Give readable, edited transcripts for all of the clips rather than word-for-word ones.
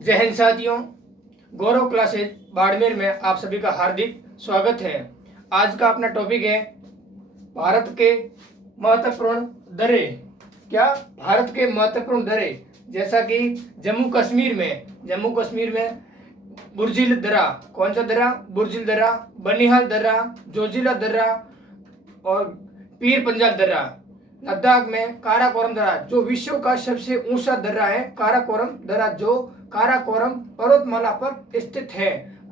जय हिंद साथियों, गौरव क्लासेज बाड़मेर में आप सभी का हार्दिक स्वागत है। आज का अपना टॉपिक है भारत के महत्वपूर्ण दरें। क्या भारत के महत्वपूर्ण दरें, जैसा कि जम्मू कश्मीर में बुर्जिल दर्रा, कौन सा दर्रा? बुर्जिल दर्रा, बनिहाल दर्रा, जोजिला दर्रा और पीर पंजाल दर्रा। लद्दाख में काराकोरम दर्रा, जो विश्व का सबसे ऊंचा दर्रा है, काराकोरम दर्रा, जो काराकोरम पर्वतमाला पर स्थित है।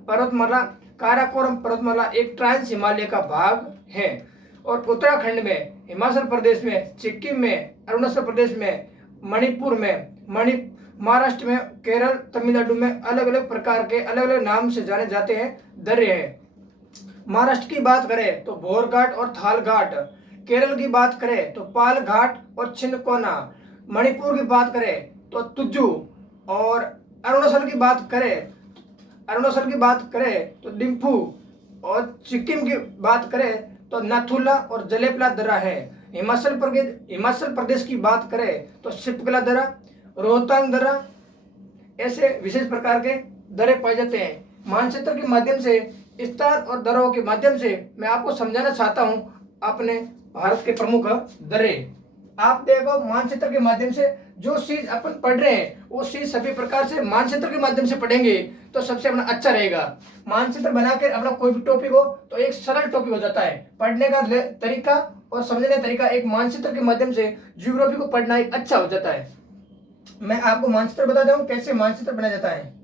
काराकोरम पर्वतमाला एक ट्रांस हिमालय का भाग है। और उत्तराखंड में, हिमाचल प्रदेश में, सिक्किम में, अरुणाचल प्रदेश में, मणिपुर में, महाराष्ट्र में, केरल, तमिलनाडु में अलग अलग प्रकार के अलग अलग नाम से जाने जाते हैं दर्रे हैं। महाराष्ट्र की बात करें तो बोरघाट और थाल घाट, केरल की बात करें तो पाल घाट और छिंदकोना, मणिपुर की बात करें तो तुजू, और अरुणाचल की बात करें तो डिम्फू, और सिक्किम की बात करें तो नाथुला और जलेपला दर्रा है। हिमाचल प्रदेश की बात करें तो शिपकला दर्रा, रोहतांग दर्रा, ऐसे विशेष प्रकार के दर्रे पाए जाते हैं। मानचित्र के माध्यम से, स्थान और दर्रों के माध्यम से मैं आपको समझाना चाहता हूं अपने भारत के प्रमुख दर्रे। आप देखो, मानचित्र के माध्यम से जो चीज अपन पढ़ रहे हैं वो चीज सभी प्रकार से मानचित्र के माध्यम से पढ़ेंगे तो सबसे अपना अच्छा रहेगा। मानचित्र बनाकर अपना कोई भी टॉपिक हो तो एक सरल टॉपिक हो जाता है। पढ़ने का तरीका और समझने का तरीका एक मानचित्र के माध्यम से ज्योग्राफी को पढ़ना एक अच्छा हो जाता है। मैं आपको मानचित्र बता दूं कैसे मानचित्र बनाया जाता है।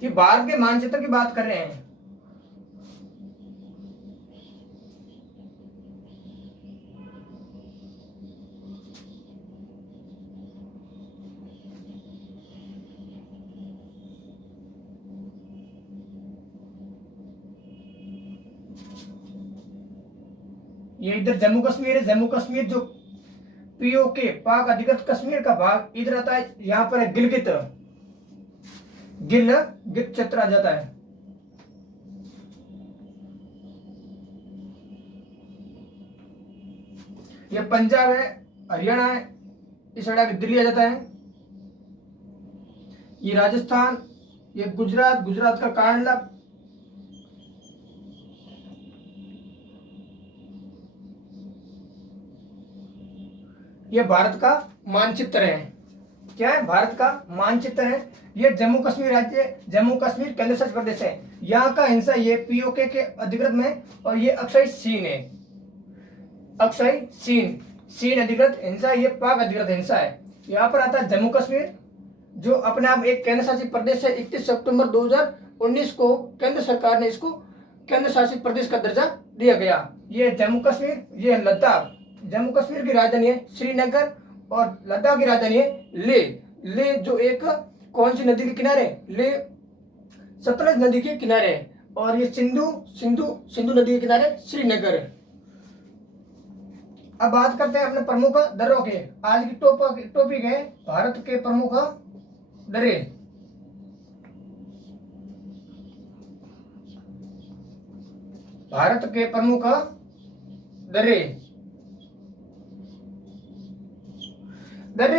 कि भारत के मानचित्र की बात कर रहे हैं। ये इधर जम्मू कश्मीर है। जम्मू कश्मीर जो पीओके, पाक अधिकृत कश्मीर का भाग इधर आता है। यहाँ पर है गिलगित क्षेत्र आ जाता है। ये पंजाब है, हरियाणा है, इस साइड दिल्ली आ जाता है। ये राजस्थान, ये गुजरात का कांडला, ये भारत का मानचित्र है। क्या है? भारत का मानचित्र है। ये जम्मू कश्मीर राज्य, जम्मू कश्मीर केंद्र शासित प्रदेश है। यहाँ का हिस्सा ये पीओके के अधिकृत में, और ये अक्साई चीन है। अक्साई चीन अधिकृत हिंसा, ये पाक अधिकृत हिंसा है। यहाँ पर आता है जम्मू कश्मीर, जो अपने आप एक केंद्र शासित प्रदेश है। 31 सितंबर 2019 को केंद्र सरकार ने इसको केंद्र शासित प्रदेश का दर्जा दिया गया। ये जम्मू कश्मीर, ये लद्दाख। जम्मू कश्मीर की राजधानी है श्रीनगर और लद्दाख की राजधानी है ले जो एक कौन सी नदी के किनारे? ले सतलज नदी के किनारे, और ये सिंधु नदी के किनारे श्रीनगर। अब बात करते हैं अपने प्रमुख दर्रों के। आज की टॉपिक है भारत के प्रमुख दर्रे। भारत के प्रमुख दर्रे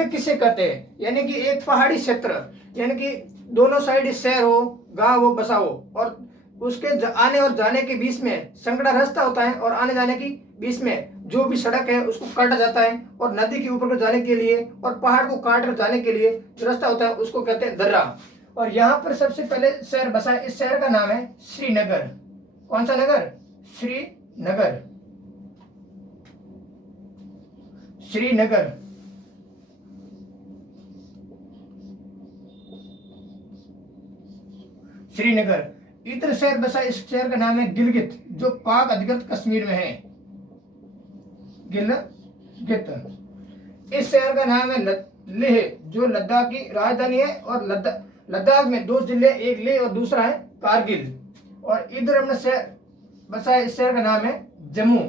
किसे कहते हैं? यानी कि एक पहाड़ी क्षेत्र, यानी कि दोनों साइड शहर हो, गांव हो, बसा हो, और उसके आने और जाने के बीच में संकड़ा रास्ता होता है, और आने जाने की बीच में जो भी सड़क है उसको काटा जाता है, और नदी के ऊपर को जाने के लिए और पहाड़ को काट कर जाने के लिए जो रास्ता होता है उसको कहते हैं दर्रा। और यहाँ पर सबसे पहले शहर बसा है। इस शहर का नाम है श्रीनगर। कौन सा नगर? श्रीनगर। इधर शहर बसा, इस शहर का नाम है गिलगित, जो पाक अधिकृत कश्मीर में है। गिलगित। इस शहर का नाम है लेह, जो लद्दाख की राजधानी है, और लद्दाख में 2 जिले, एक लेह और दूसरा है कारगिल। और इधर अपना शहर बसा है, इस शहर का नाम है जम्मू।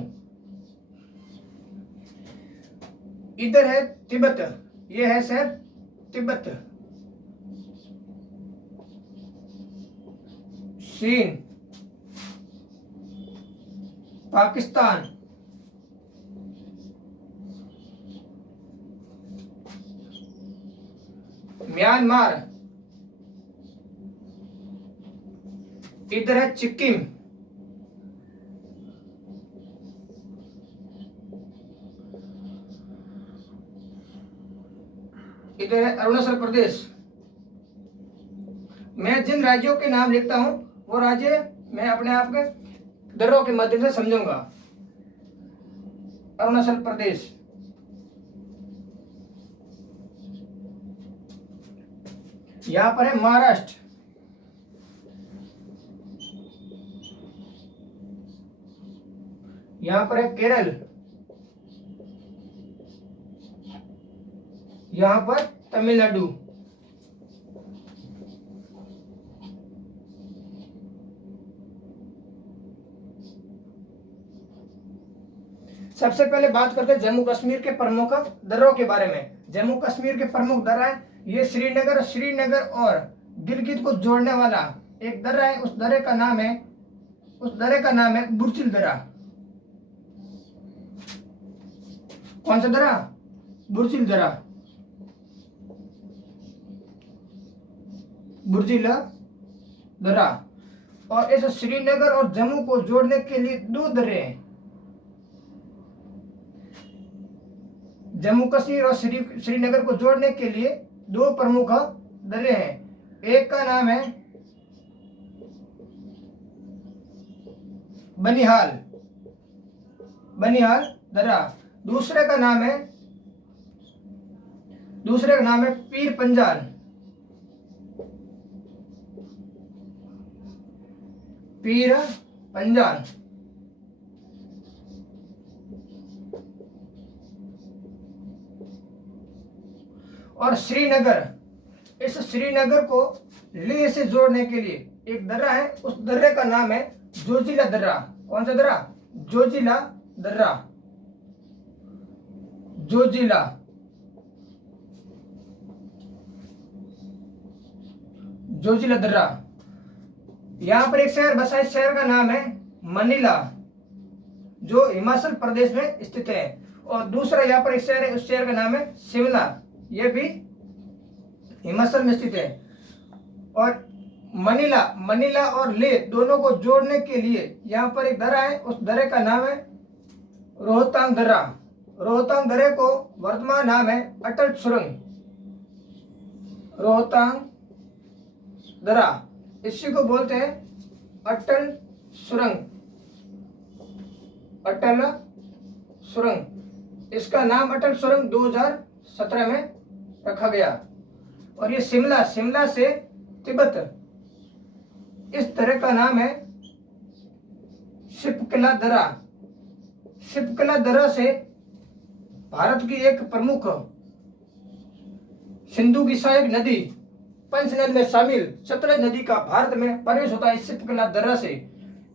इधर है तिब्बत, ये है शहर तिब्बत। चीन, पाकिस्तान, म्यांमार, इधर है सिक्किम, इधर है अरुणाचल प्रदेश। मैं जिन राज्यों के नाम लिखता हूं वो राज्य मैं अपने आप के दर्रों के माध्यम से समझूंगा। अरुणाचल प्रदेश, यहां पर है महाराष्ट्र, यहां पर है केरल, यहां पर तमिलनाडु। सबसे पहले बात करते हैं जम्मू कश्मीर के प्रमुख दर्रों के बारे में। जम्मू कश्मीर के प्रमुख दर्रा है, ये श्रीनगर और गिलगित को जोड़ने वाला एक दर्रा है। उस दर्रे का नाम है बुर्चिल दर्रा। कौन सा दर्रा? बुर्चिल दर्रा, बुर्जिल दर्रा। और इस श्रीनगर और जम्मू को जोड़ने के लिए दो दर्रे हैं। जम्मू कश्मीर और श्रीनगर को जोड़ने के लिए दो प्रमुख दर्रे हैं। एक का नाम है बनिहाल दर्रा, दूसरे का नाम है पीर पंजाल। और इस श्रीनगर को लेह से जोड़ने के लिए एक दर्रा है। उस दर्रे का नाम है जोजिला दर्रा। कौन सा दर्रा? जोजिला दर्रा, जोजिला दर्रा। यहां पर एक शहर बसा है, शहर का नाम है मनीला, जो हिमाचल प्रदेश में स्थित है। और दूसरा यहाँ पर एक शहर है, उस शहर का नाम है शिमला, यह भी हिमाचल में स्थित है। और मनीला और लेह दोनों को जोड़ने के लिए यहाँ पर एक दर्रा है। उस दर्रे का नाम है रोहतांग दर्रा। रोहतांग दर्रे को वर्तमान नाम है अटल सुरंग। रोहतांग दर्रा, इसी को बोलते हैं अटल सुरंग। इसका नाम अटल सुरंग 2017 में रखा गया। और ये शिमला से तिब्बत, इस दर्रे का नाम है शिपकला दर्रा से भारत की एक प्रमुख सिंधु की सहायक नदी पंचनद में शामिल सतलज नदी का भारत में प्रवेश होता है। शिपकला दर्रा से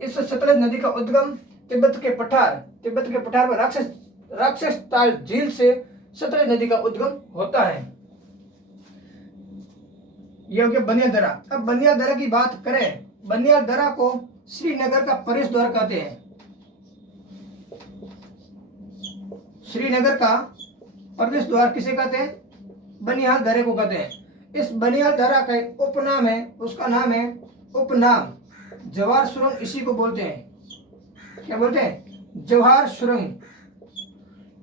इस सतलज नदी का उद्गम तिब्बत के पठार में राक्षस ताल झील से सतलज नदी का उद्गम होता है। यह हो गया बनियाल दर्रा। अब बनियाल दर्रा की बात करें, बनियाल दर्रा को श्रीनगर का प्रवेश द्वार कहते हैं। श्रीनगर का प्रवेश द्वार किसे कहते हैं? बनियाल दर्रे को कहते हैं। इस बनियाल दर्रा का उपनाम है, उसका नाम है उपनाम जवाहर सुरंग। इसी को बोलते हैं, क्या बोलते हैं? जवाहर सुरंग।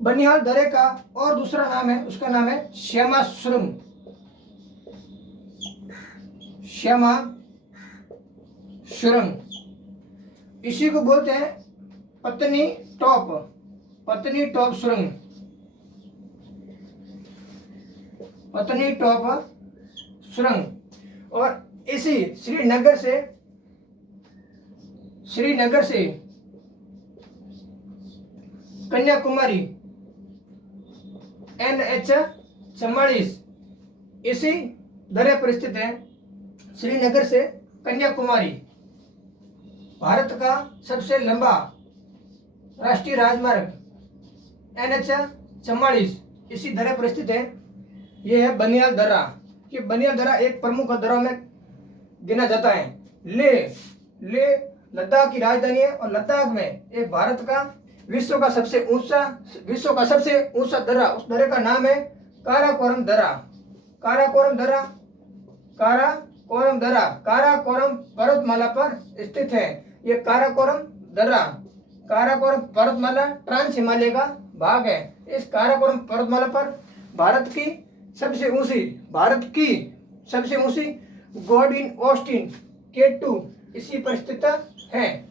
बनिहाल दर्रे का और दूसरा नाम है, उसका नाम है श्यामा सुरंग। इसी को बोलते हैं पत्नी टॉप सुरंग। और इसी श्रीनगर से कन्याकुमारी NH-44 इसी दर्रे पर स्थित है। श्रीनगर से कन्याकुमारी भारत का सबसे लंबा राष्ट्रीय राजमार्ग NH-44 इसी दर्रे पर स्थित है। यह है बनियाल दर्रा। ये बनियाल दर्रा एक प्रमुख दर्रा में गिना जाता है। ले लद्दाख की राजधानी है और लद्दाख में एक भारत का विश्व का सबसे ऊंचा दर्रा, उस दर्रे का नाम है काराकोरम दर्रा। काराकोरम दर्रा, काराकोरम दर्रा काराकोरम पर्वतमाला पर स्थित है। ये काराकोरम दर्रा, काराकोरम पर्वतमाला ट्रांस हिमालय का भाग है। इस काराकोरम पर्वतमाला पर भारत की सबसे ऊंची गॉडविन ऑस्टिन K2 इसी पर स्थित है।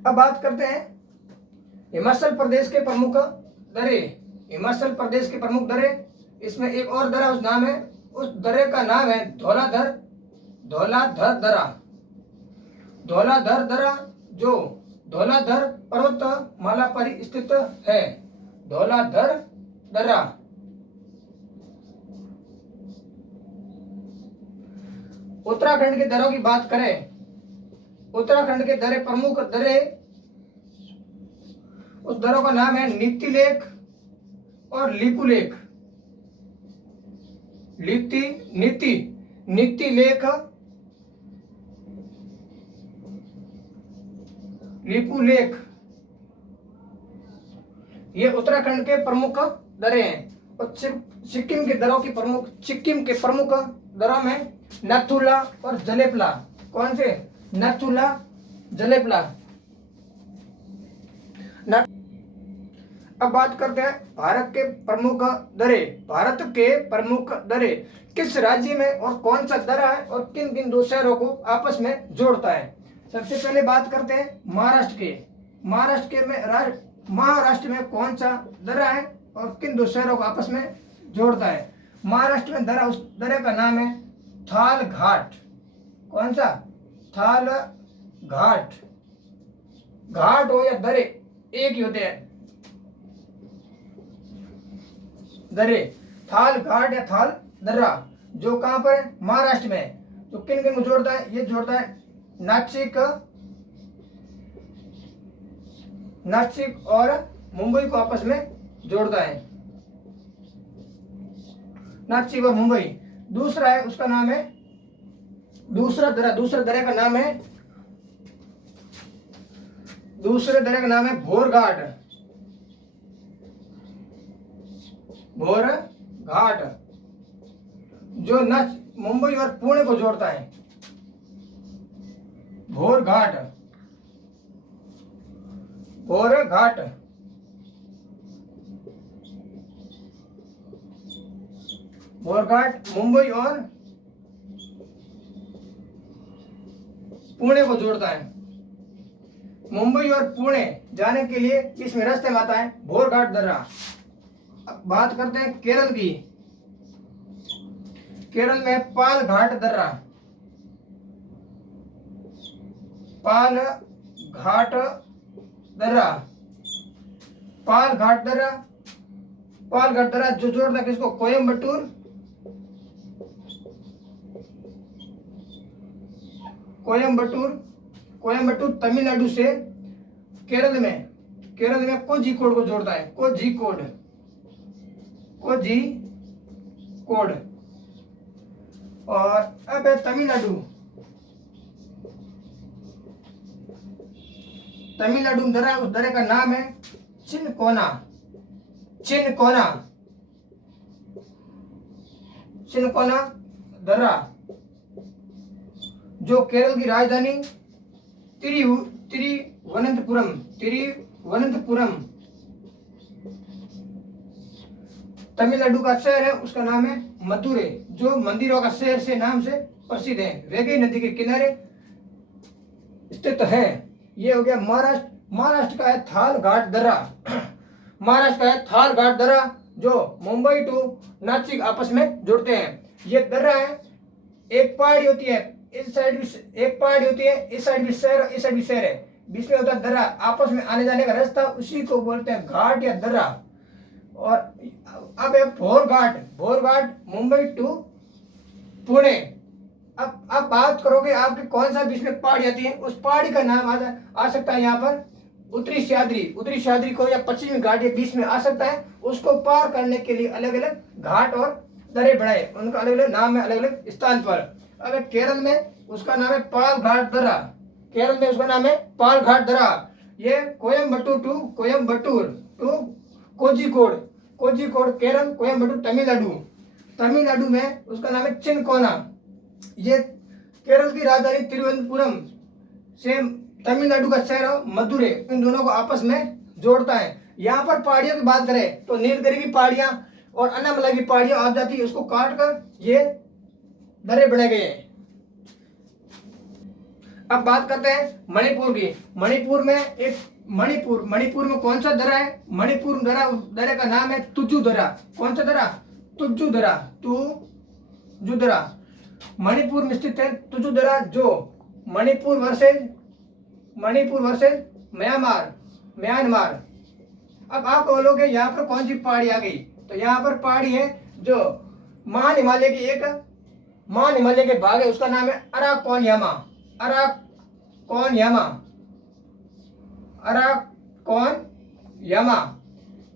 अब बात करते हैं हिमाचल प्रदेश के प्रमुख दर्रे। हिमाचल प्रदेश के प्रमुख दर्रे, इसमें एक और दर्रा उस दर्रे का नाम है धौलाधर दर्रा। धौलाधर दर्रा जो धौलाधर पर्वतमाला पर स्थित है। धौलाधर दर्रा। उत्तराखंड के दर्रों की बात करें, उत्तराखंड के प्रमुख दर्रे, उस दर्रों का नाम है नीति लेक और लिपू लेक। नीति लेक, लिपू लेक, ये उत्तराखंड के प्रमुख दर्रे हैं। और सिक्किम के प्रमुख दर्रों में नथुला और जलेपला। कौन से? नथुला, जलेपला। अब बात करते हैं भारत के प्रमुख दर्रे। किस राज्य में और कौन सा दर्रा है और किन किन दो शहरों को आपस में जोड़ता है? सबसे पहले बात करते हैं महाराष्ट्र में कौन सा दर्रा है और किन दो शहरों को आपस में जोड़ता है? महाराष्ट्र में दर्रा, उस दर्रे का नाम है थाल घाट। कौन सा? थाल घाट। घाट हो या दर्रे एक ही होते हैं। दर्रे, थाल घाट या थाल दर्रा, जो कहां पर है? महाराष्ट्र में। तो किन किन को जोड़ता है? ये जोड़ता है नासिक और मुंबई को आपस में जोड़ता है। नासिक और मुंबई। दूसरा है, उसका नाम है दूसरे दर्रे का नाम है भोरघाट। जो मुंबई और पुणे को जोड़ता है। भोरघाट मुंबई और पुणे को जोड़ता है। मुंबई और पुणे जाने के लिए इसमें रास्ते में आता है भोरघाट दर्रा। अब बात करते हैं केरल की। केरल में पालघाट दर्रा। पालघाट दर्रा जो जोड़ता है किसको? कोयम्बटूर तमिलनाडु से केरल में कोझिकोड को जोड़ता है। कोझिकोड। और अब है तमिलनाडु में दर्रा, उस दर्रे का नाम है चिनकोना। दर्रा जो केरल की राजधानी तिरुवनंतपुरम तमिलनाडु का शहर है, उसका नाम है मदुरै, जो मंदिरों का शहर से नाम से प्रसिद्ध है। वेगई नदी के किनारे स्थित है। ये हो गया महाराष्ट्र का है थाल घाट दर्रा जो मुंबई टू नासिक आपस में जुड़ते हैं। ये दर्रा है, एक पहाड़ी होती है, इस साइड भी एक पहाड़ी होती है, इस साइड भी शहर, इस साइड भी शहर है, बीच में होता है दर्रा। आपस में आने जाने का रास्ता, उसी को बोलते हैं घाट या दर्रा। और अब है भोरघाट मुंबई टू पुणे। अब बात करोगे आपके कौन सा बीच में पहाड़ी आती है, उस पहाड़ी का नाम आ सकता है यहाँ पर उत्तरी सह्याद्री को, या पश्चिमी घाट ये बीच में आ सकता है। उसको पार करने के लिए अलग अलग घाट और दर्रे बढ़ाए, उनका अलग अलग नाम है अलग अलग स्थान पर। अगर केरल में उसका नाम है पालघाट दर्रा। केरल में उसका नाम है पालघाट दर्रा। ये कोयम्बटूर टू कोझिकोड केरल, कोयम्बटूर तमिलनाडु में उसका नाम है चिनकोना। ये केरल की राजधानी तिरुवनंतपुरम से तमिलनाडु का शहर मदुरै, इन दोनों को आपस में जोड़ता है। यहाँ पर पहाड़ियों की बात करें तो नीलगिरी की पहाड़ियां और अन्नामलाई की पहाड़ियां आ जाती है, उसको काट कर ये दर्रे बने गए हैं। अब बात करते हैं मणिपुर की। मणिपुर में कौन सा दर्रा है? मणिपुर दर्रे का नाम है तुजू दर्रा। कौन सा दर्रा? तुजू दर्रा मणिपुर में स्थित है तुजू दर्रा, जो मणिपुर वर्सेज म्यांमार। अब आप बोलोगे यहाँ पर कौन सी पहाड़ी आ गई? तो यहाँ पर पहाड़ी है जो महान हिमालय के भाग है, उसका नाम है अराकोनयामा।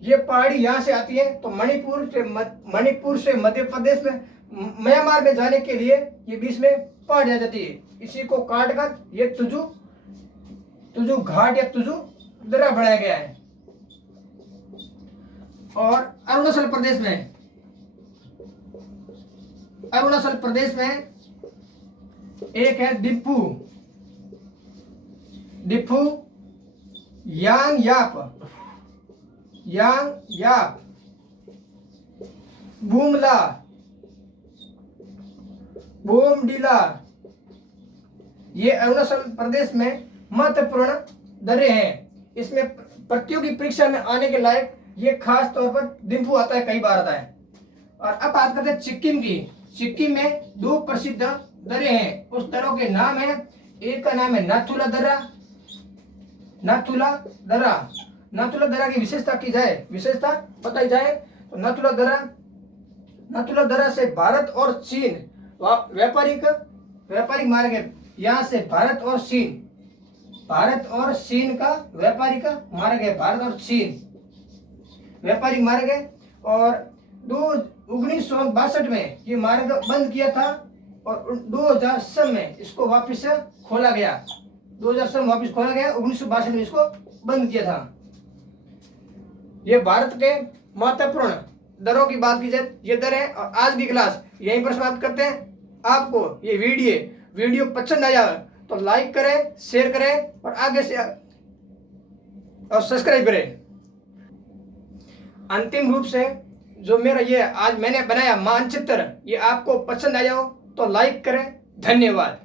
ये पहाड़ी यहाँ से आती है तो मणिपुर से मध्य प्रदेश में म्यांमार में जाने के लिए ये बीच में पहाड़ी आ जाती है। इसी को काट कर ये तुजू घाट या तुजू दर्रा बनाया गया है। और अरुणाचल प्रदेश में एक है डिफू यांगयाप, बोमडिला। ये अरुणाचल प्रदेश में महत्वपूर्ण दर्रे हैं। इसमें प्रतियोगी परीक्षा में आने के लायक ये खास तौर पर डिम्फू आता है, कई बार आता है। और अब बात करते हैं सिक्किम की। सिक्किम में दो प्रसिद्ध दर्रे हैं, उस दर्रों के नाम है, एक का नाम है नाथुला दर्रा की विशेषता बताई जाए तो नाथुला दर्रा से भारत और चीन व्यापारिक मार्ग है। यहाँ से भारत और चीन का व्यापारिक मार्ग है, व्यापारिक मार्ग है। और 1962 में ये मार्ग बंद किया था और 2007 में इसको वापस खोला गया। 1962 में इसको बंद किया था। ये भारत के महत्वपूर्ण दरों की बात की जाए, ये दर है। और आज की क्लास यहीं पर समाप्त करते हैं। आपको ये वीडियो पसंद आया तो लाइक करें, शेयर करें और आगे से और सब्सक्राइब करें। अंतिम रूप से जो मेरा ये आज मैंने बनाया मानचित्र, ये आपको पसंद आया हो तो लाइक करें। धन्यवाद।